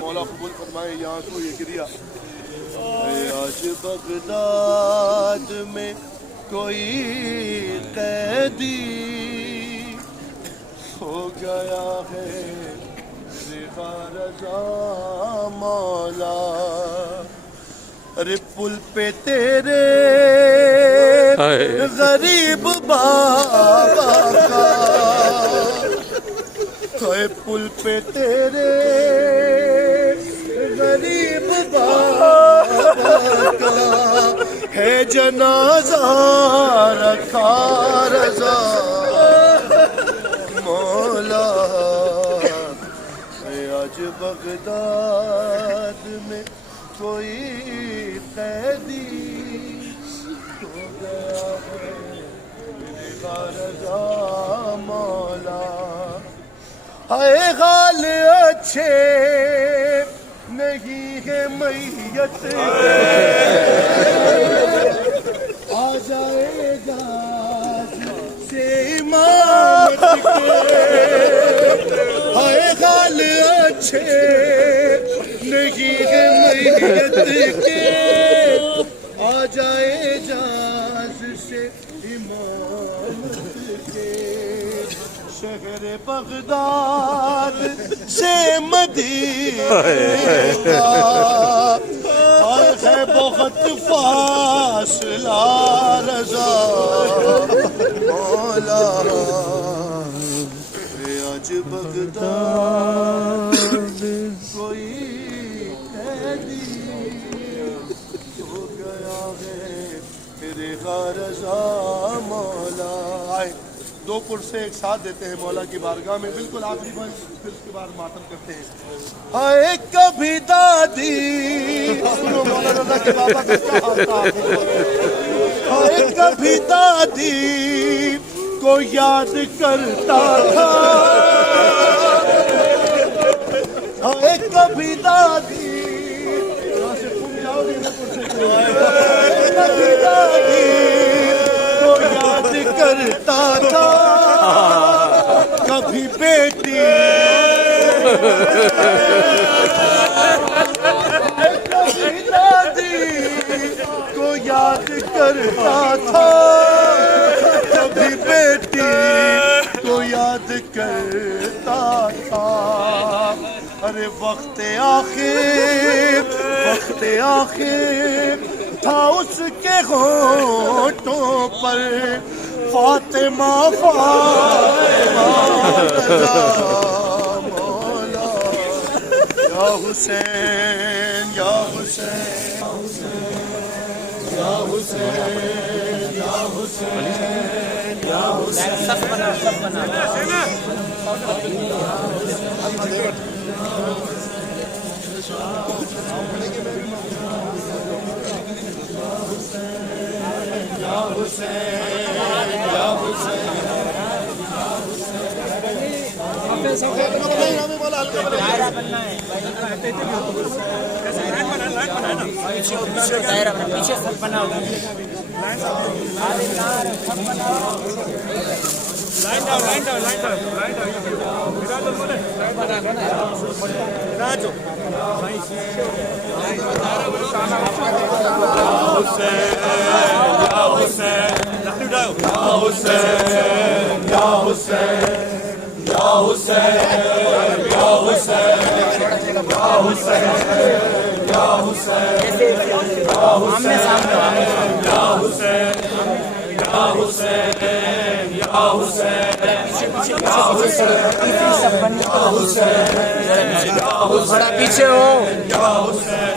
मौला कबूल फरमाए यहाँ को ये गिरिया। आज बगदाद में कोई कैदी हो गया है रिज़ा रज़ा मौला। अरे पुल पे तेरे गरीब बाबा का, पुल पे तेरे गरीब बाबा का है जनाजा रखा रज़ा मौला। आज बगदाद में कोई कैदी हो गया है रिज़ा रज़ा मौला। हाय हाल अच्छे नहीं है मैयत आ जाएगा से इमामत के। हाय हाल अच्छे नहीं है मैयत के आ जाएगा से इमामत के। शहर बगदाद से मदीना है बहुत फासला रज़ा मौला। आज बगदाद कोई कैदी हो गया है रिज़ा रज़ा मौला। दो पुरसे एक साथ देते हैं मौला की बारगाह में, बिल्कुल आखिरी बंद, फिर उसके बाद मातम करते हैं। हाय कभी दादी सुनो मौला रज़ा के बाबा का क्या हाल था। हाय कभी दादी को याद करता था, हाय कभी दादी तुम जाओगे कभी दादी को याद करता था, कभी बेटी कभी दादी को याद करता था, कभी बेटी को याद करता था। अरे वक्त आखिर था उसके होठों पर फातिमा फातिमा रज़ा मौला। या हुसैन या हुसैन या हुसैन या हुसैन या हुसैन। सब बना या दायरा में पीछे सब बना होगा। थोड़ा पीछे हो। या हुसैन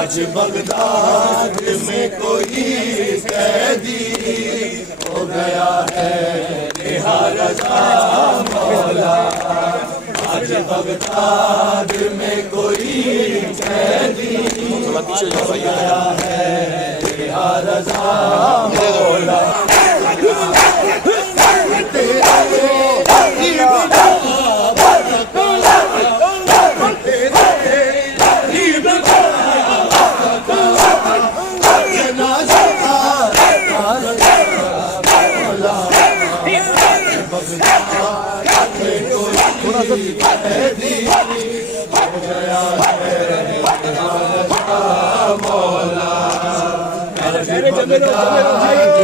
आज बगदाद में कोई कैदी हो गया है नेहा रज़ा मौला। आज बगदाद में कोई कैदी हो गया है नेहा रज़ा मौला।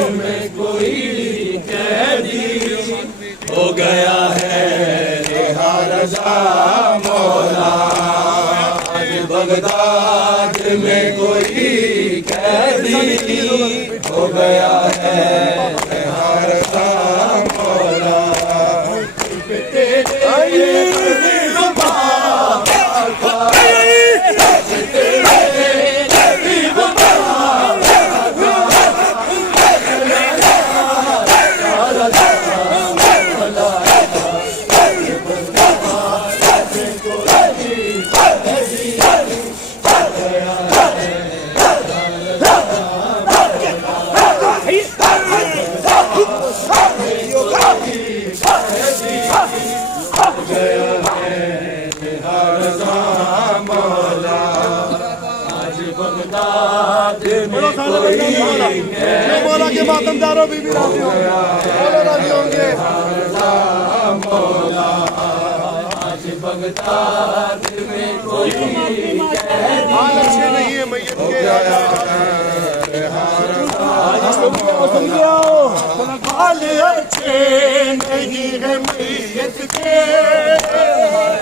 में कोई कैदी हो गया है नेहा रज़ा मौला। आज बगदाद में कोई कैदी हो गया है नेहा रज़ा मौला। बगदाद में मौला के मातमदारों भी राजी होंगे, राजी होंगे। आज बगदाद में कोई हाल अच्छे नहीं है मैयत के, हाल अच्छे नहीं है मैयत के,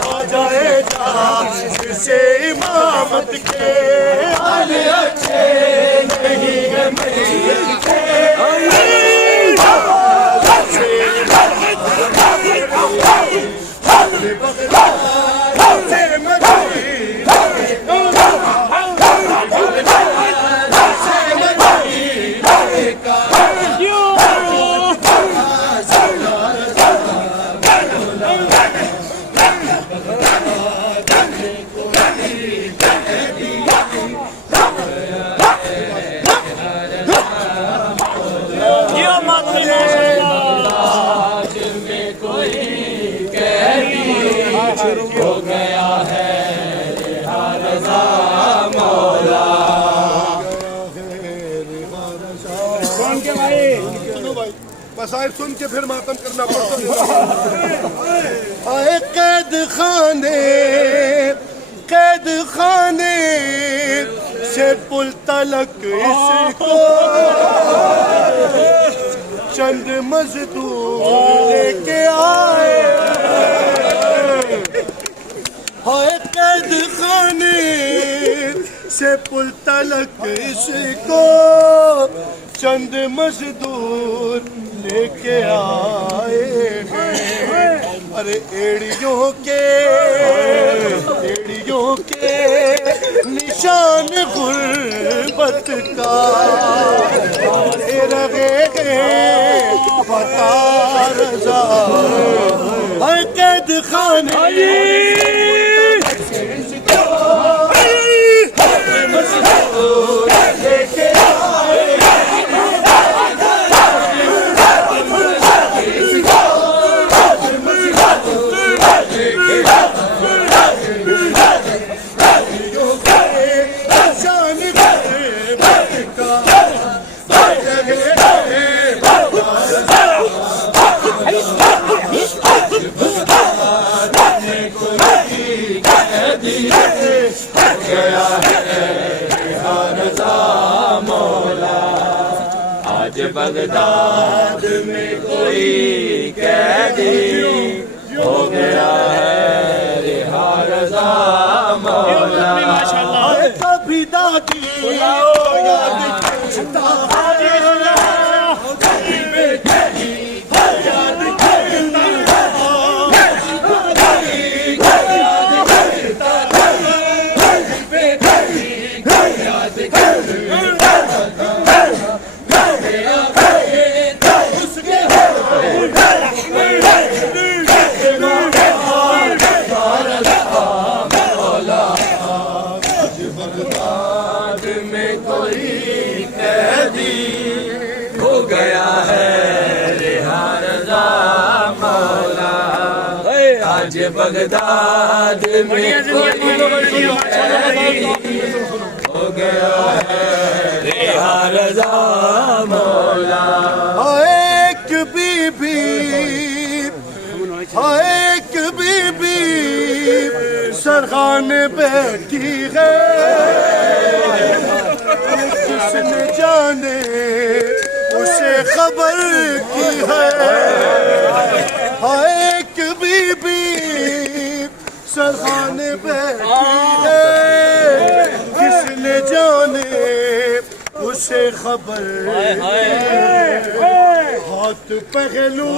आ जाएगा से इमामत के। हाल अच्छे नहीं है मैयत के, हो गया है रिहा रज़ा मौला। सुनो भाई, मसाइल सुन के फिर मातम करना पड़ता है। कैद खाने से पुल तलक इसको चंद मजदूर लेके आए। हाय कैद खाने से पुल तलक इसको चंद मजदूर लेके आए हैं। अरे एड़ियों के निशान गुर्बत का रहे पता रज़ा। हाय कैद खाने आज बगदाद में कोई कैदी हो गया है रिहा रज़ा मौला। कभी दादी हो गया है रिहा रज़ा मौला। आज बगदाद में कोई हो गया है रिहा रज़ा मौला। एक बीबी सरखाने बैठी है, जिसने जाने उसे खबर की है। एक बीबी सरखाने बैठी है, जिसने जाने उसे खबर हाथ पहलू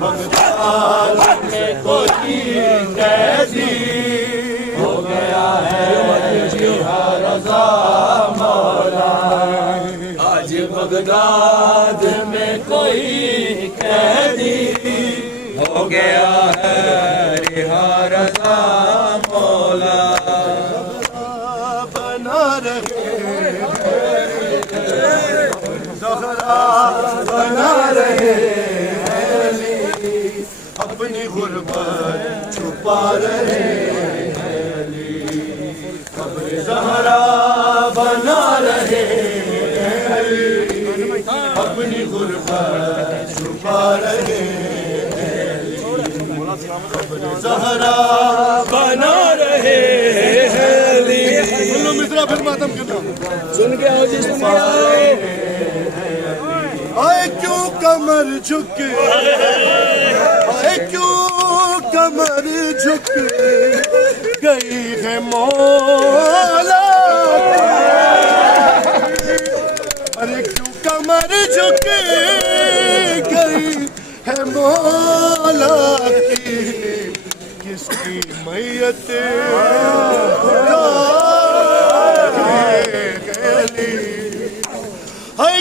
बगदाद में कोई कैदी हो गया है रिहा रज़ा मौला। आज बगदाद में कोई कैदी हो गया है रिहा रज़ा मौला। बना रहे ज़हरा बना रहे अपनी गुर्बत छुपा रहे कब्र ज़हरा बना रहे अपनी गुर्बत छुपा रहे कब्र ज़हरा बना रहे सुनो मिश्रा फिर मातम करना सुन के आओ जी, सुन के आओ। आए क्यों कमर झुके आए क्यों कमर झुक गई है मौला। अरे क्यों कमर झुक गई है मौला की किसकी मैयत है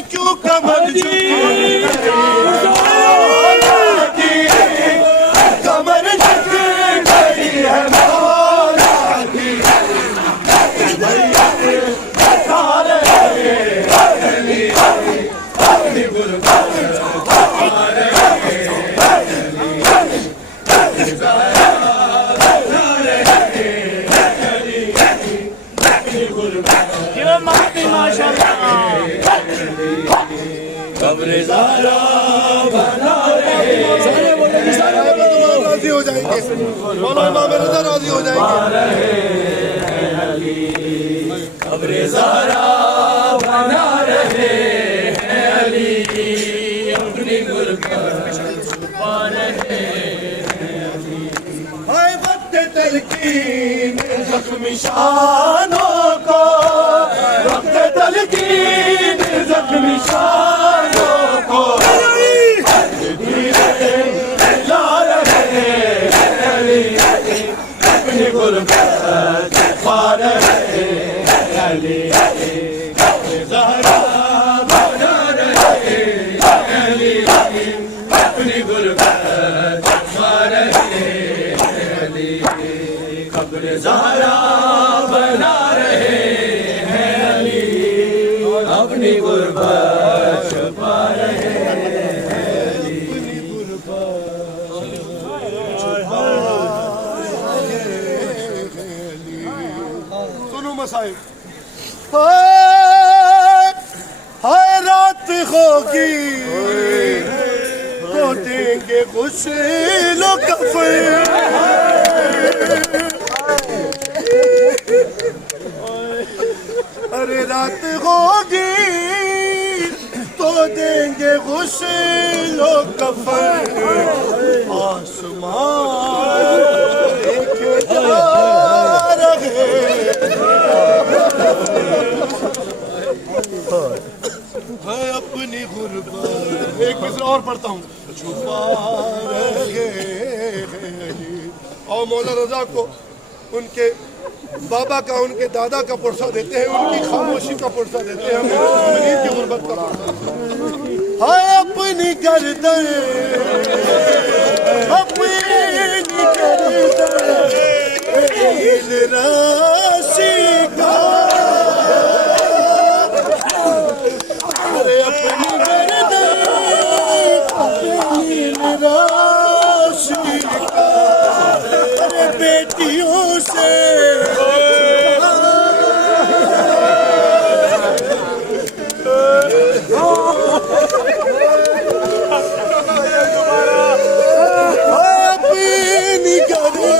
क्यों कमर झुक कमर झुक गई है मौला की कब्र ज़हरा बना रहे। सारे बोलो जी, सारे बोलो। राजी हो जाएंगे मौलाना मेरे तो राजी हो जाएंगे। कब्र ज़हरा बना रहे हैं अली अपनी गुर्बत छुपा रहे। हाय वक्त तलकीन जख्मी शानों को वक्त तलकीन जख्मी शानों को ला रहे अपनी गुर्बत छुपा रहे अली ज़हरा बना रहे अली अपनी गुर्बत छुपा रहे अली। कब्र ज़हरा बना रहे हैं अली अपनी गुर्बत छुपा रहे। सुनो मसाइब हाय रात होगी तो देंगे गुस्ल कफ़न। अरे रात होगी तो देंगे गुस्ल कफ़न। आसमान देखे जा रहे है अपनी गुर्बत। एक मिसरा और पढ़ता हूँ छुपा रहे। और मौला रजा को उनके बाबा का उनके दादा का पुरसा देते हैं, उनकी खामोशी का पुरसा देते हैं, मरीज की गुर्बत का पुरसा। हाय अपनी गर्दन अपनी गर्दन राशि का अरे अपनी गर्दन राशि का अरे बेटियों से अपनी गर्दन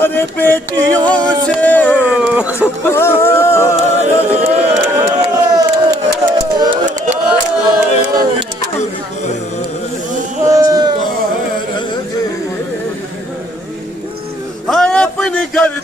अरे बेटियों से beni gördü.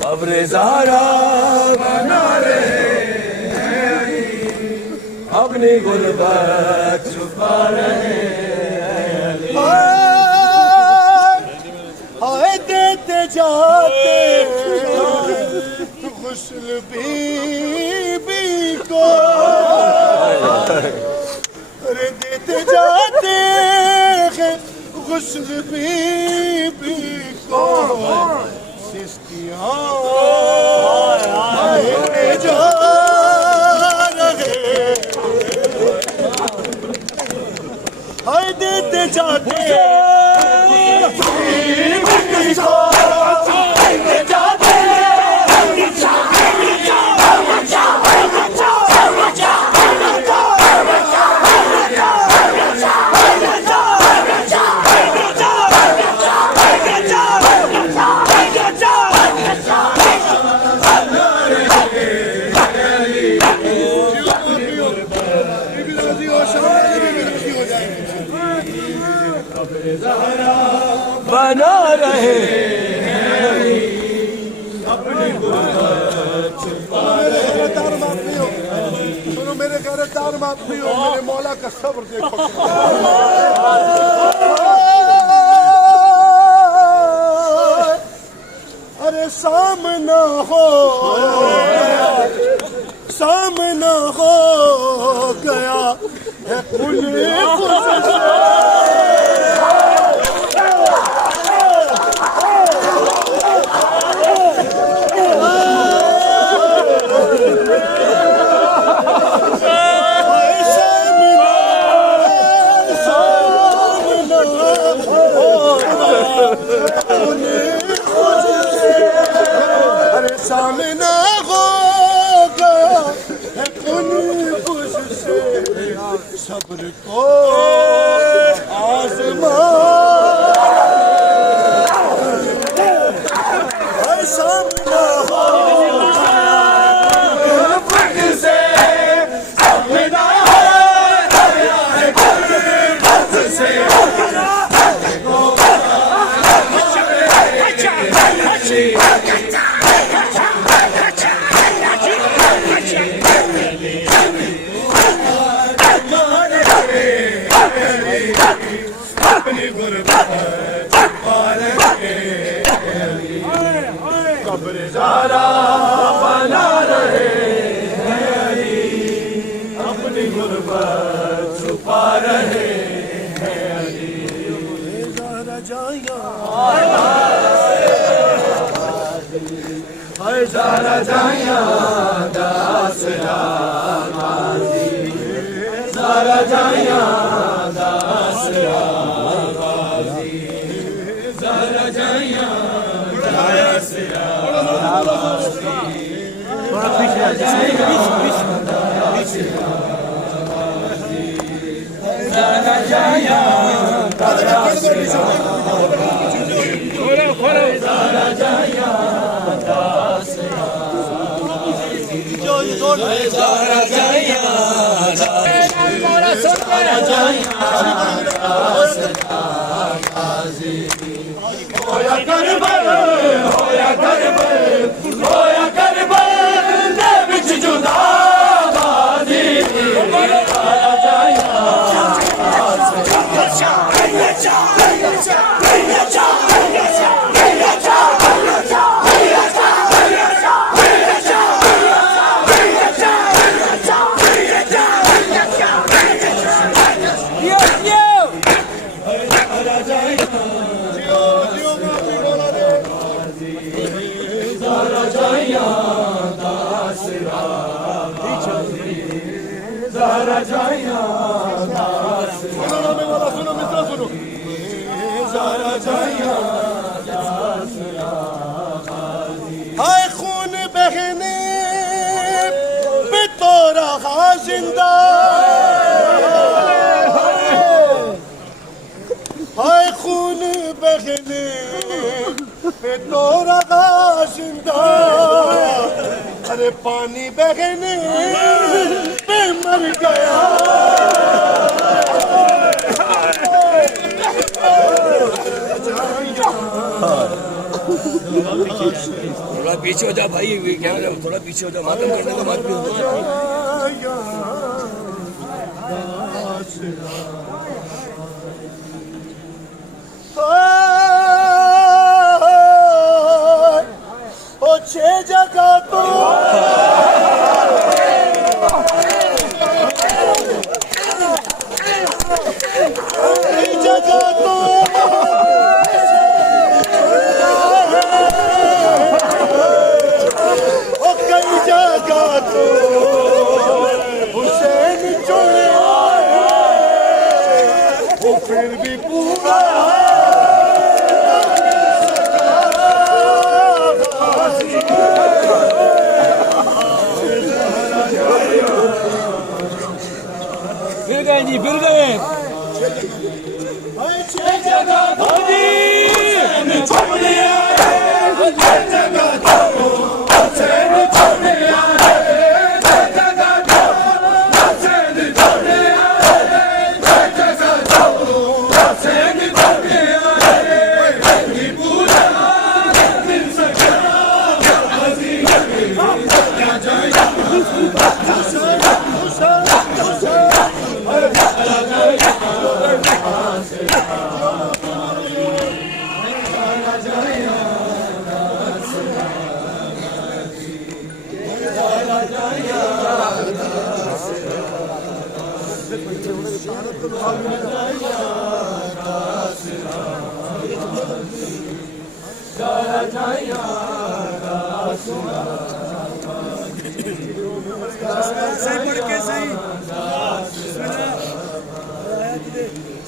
कब्र ज़ारा बना रहे अपनी गुर्बत छुपा रहे हाय देते जाते गुस्ल बीबी को, अरे देते जाते गुस्ल बीबी को, सिस्तियाँ देते जा रहे, हाय देते जाते बना रहे सुनो मेरे गैरदार माफी हो, मेरे मौला का सब्र देखो। अरे सामना हो गया है खुले सामना हो गया है खुश से, सब्र को आज़मा सामना हो से, सामना हो गया है खुश से, कब्र ज़ारा बना रहे अपनी गुर्बत छुपा रहे ज़ारा जाया ज़ारा जाया दासरा ज़ारा जाया दासरा ज़ारा जाया थोड़ा पीछे ये तोरा गाशिंदा अरे पानी बहने पे मर गया थोड़ा पीछे हो जा भाई, क्या थोड़ा पीछे हो जा, मातम करने का मत भी ओ छे जगह तो जगह तो ओ कई जगह तो हुसैन चुने वो फिर भी पूरा फिर गए जी, फिर गए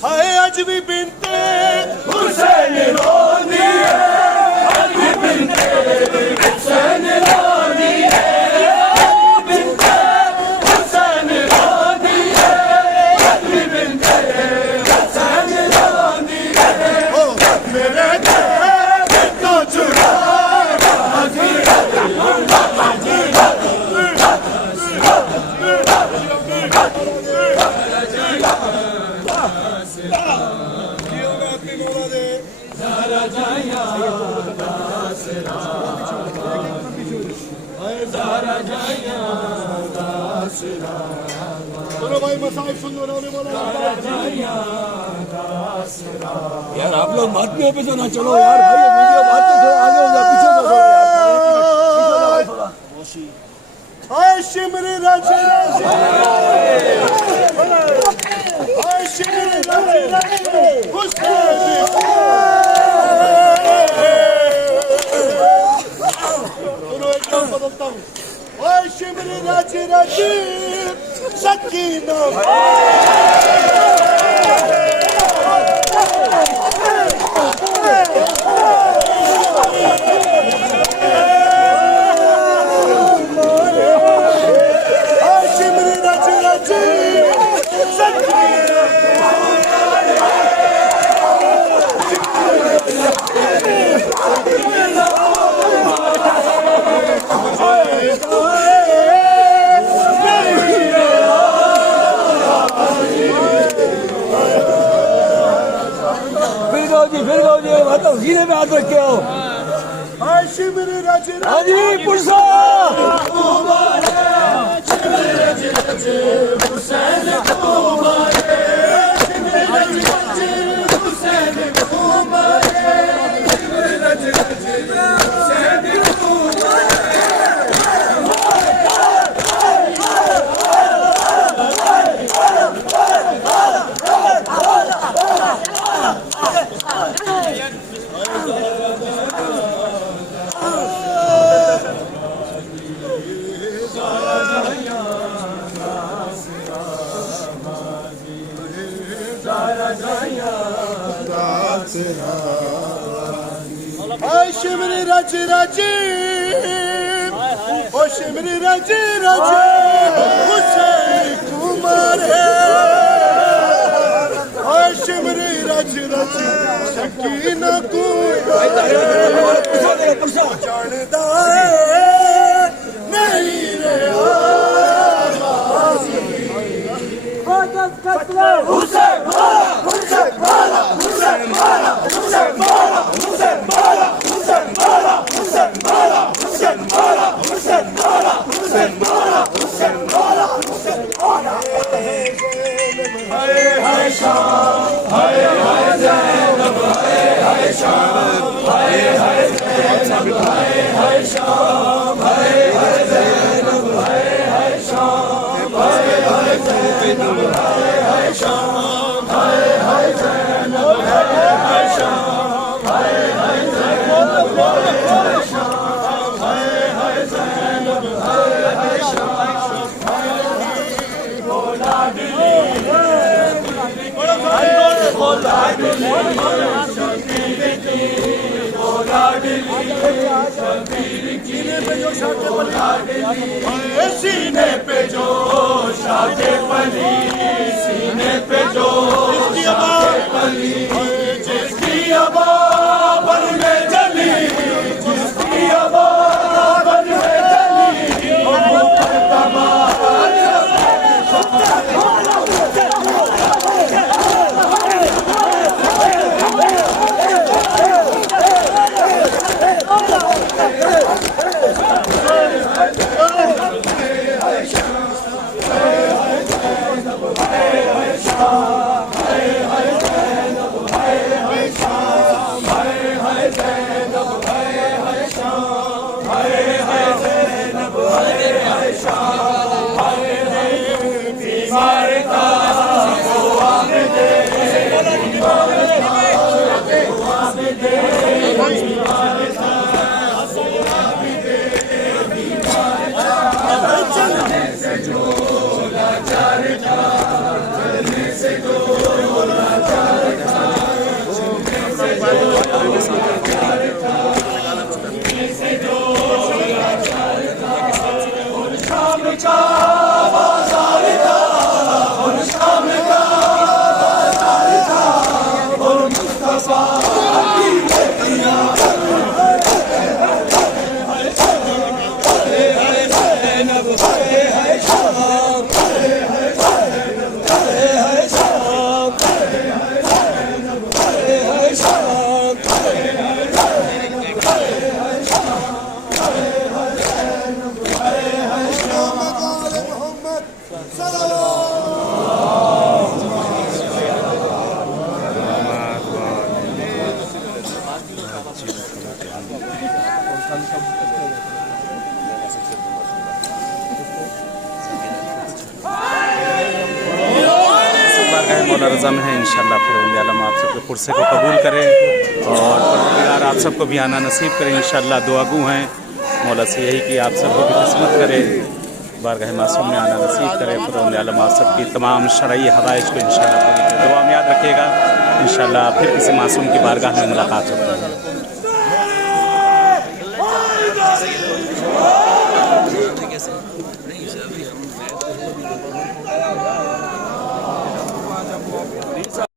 हाय आज भी बिनते हुसैन रोनी है, आज भी बिनते हुसैन रोनी है, बिनते हुसैन रोनी है, आज भी बिनते हुसैन रोनी है। ओ मेरे दिल को चुरा चलो भाई मसाइब सुन लो ना बोला यार, आप लोग मत भी पे तो ना चलो यार भाई, ये वीडियो बात तो थोड़ा आगे हो जा, पीछे हो जा थोड़ा। हाय शिमरी राजे हाय शिमरी राजे हुसैन सुनो एक काम बदलता हूँ। हाय शिमरी राजे राजे सकीना फिर गाओ जी, मतलब सीने में हाथ रख के आओ। हाय शिमरी राजे हाजी पुरसा हाय शिमरी राजे राजे ओ शिमरी राजे राजे हुसैन कुमार है। हाय शिमरी राजे राजे सकीना को जानदा नहीं रे सीने पे जो शाके पली सीने पे जो शाके पली जिसकी आबाद में जली जिसकी आबाद में जली मौला रज़ा में है इंशाअल्लाह। फिर आलम आप सबके पुरसे को कबूल करें और परवरदिगार आप सबको भी आना नसीब करें इंशाअल्लाह। दुआगू हैं मौला से यही कि आप सबको भी किस्मत करे, बारगाह मासूम में आना नसीब करे। फिर आलम आप सबकी तमाम शरई हवाइज को इंशाअल्लाह पूरी तरह दुआ में याद रखिएगा। इंशाअल्लाह फिर किसी मासूम की बारगाह में मुलाकात होती है।